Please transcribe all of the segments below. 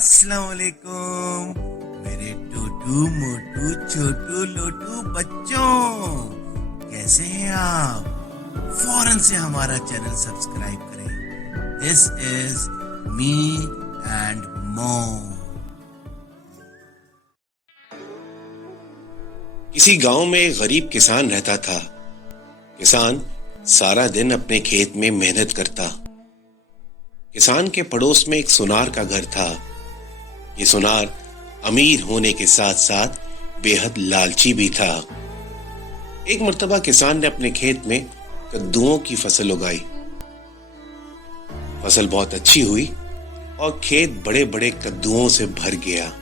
अस्सलाम वालेकुम मेरे टूटू मोटू छोटू लोटू बच्चों, कैसे हैं आप? फौरन से हमारा चैनल सब्सक्राइब करें। This is me and mom. किसी गांव में एक गरीब किसान रहता था। किसान सारा दिन अपने खेत में मेहनत करता। किसान के पड़ोस में एक सुनार का घर था। ये सुनार अमीर होने के साथ साथ बेहद लालची भी था। एक मर्तबा किसान ने अपने खेत में कद्दुओं की फसल उगाई। फसल बहुत अच्छी हुई और खेत बड़े बड़े कद्दुओं से भर गया।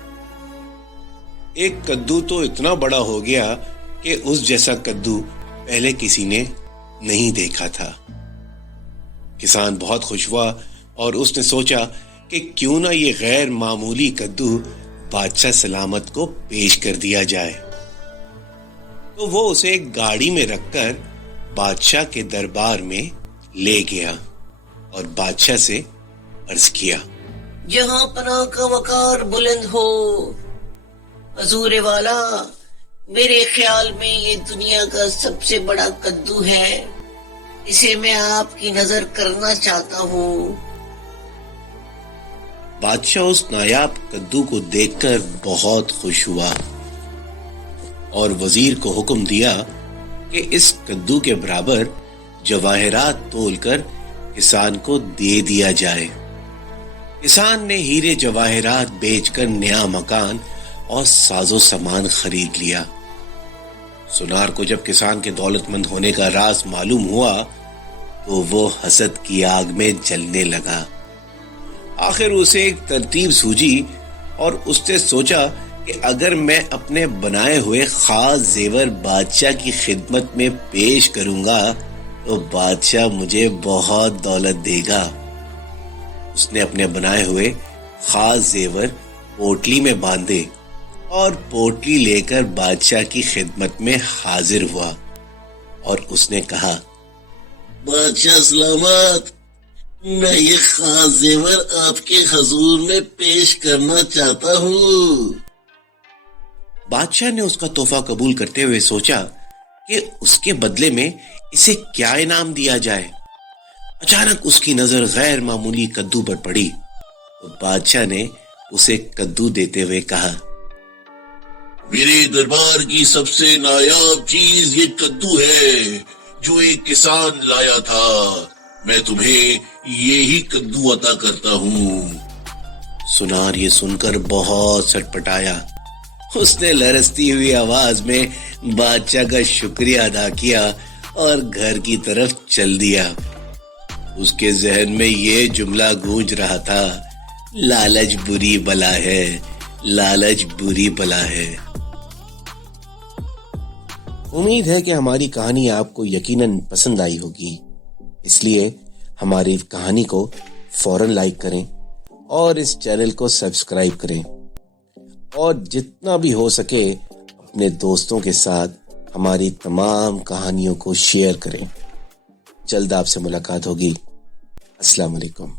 एक कद्दू तो इतना बड़ा हो गया कि उस जैसा कद्दू पहले किसी ने नहीं देखा था। किसान बहुत खुश हुआ और उसने सोचा कि क्यों ना ये गैर मामूली कद्दू बादशाह सलामत को पेश कर दिया जाए। तो वो उसे एक गाड़ी में रखकर बादशाह के दरबार में ले गया और बादशाह से अर्ज किया, जहां पनाह का वकार बुलंद हो, हजूर वाला, मेरे ख्याल में ये दुनिया का सबसे बड़ा कद्दू है। इसे मैं आपकी नजर करना चाहता हूँ। बादशाह उस नायाब कद्दू को देखकर बहुत खुश हुआ और वजीर को हुक्म दिया कि इस कद्दू के बराबर जवाहरात तोलकर किसान को दे दिया जाए। किसान ने हीरे जवाहरात बेचकर नया मकान और साजो सामान खरीद लिया। सुनार को जब किसान के दौलतमंद होने का राज मालूम हुआ तो वो हसद की आग में जलने लगा। आखिर उसे एक तरतीब सूझी और उसने सोचा कि अगर मैं अपने बनाए हुए खास जेवर बादशाह की खिदमत में पेश करूंगा तो बादशाह मुझे बहुत दौलत देगा। उसने अपने बनाए हुए खास जेवर पोटली में बांधे और पोटली लेकर बादशाह की खिदमत में हाजिर हुआ और उसने कहा, बादशाह सलामत, मैं ये खास जेवर आपके हजूर में पेश करना चाहता हूँ। बादशाह ने उसका तोहफा कबूल करते हुए सोचा कि उसके बदले में इसे क्या इनाम दिया जाए। अचानक उसकी नजर गैर मामूली कद्दू पर पड़ी तो बादशाह ने उसे कद्दू देते हुए कहा, मेरे दरबार की सबसे नायाब चीज ये कद्दू है जो एक किसान लाया था। मैं तुम्हें ये ही कद्दू अता करता हूँ। सुनार ये सुनकर बहुत सटपटाया। उसने लरसती हुई आवाज में बादशाह का शुक्रिया अदा किया और घर की तरफ चल दिया। उसके जहन में ये जुमला गूंज रहा था, लालच बुरी बला है, लालच बुरी बला है। उम्मीद है कि हमारी कहानी आपको यकीनन पसंद आई होगी, इसलिए हमारी कहानी को फौरन लाइक करें और इस चैनल को सब्सक्राइब करें और जितना भी हो सके अपने दोस्तों के साथ हमारी तमाम कहानियों को शेयर करें। जल्द आपसे मुलाकात होगी। अस्सलाम वालेकुम।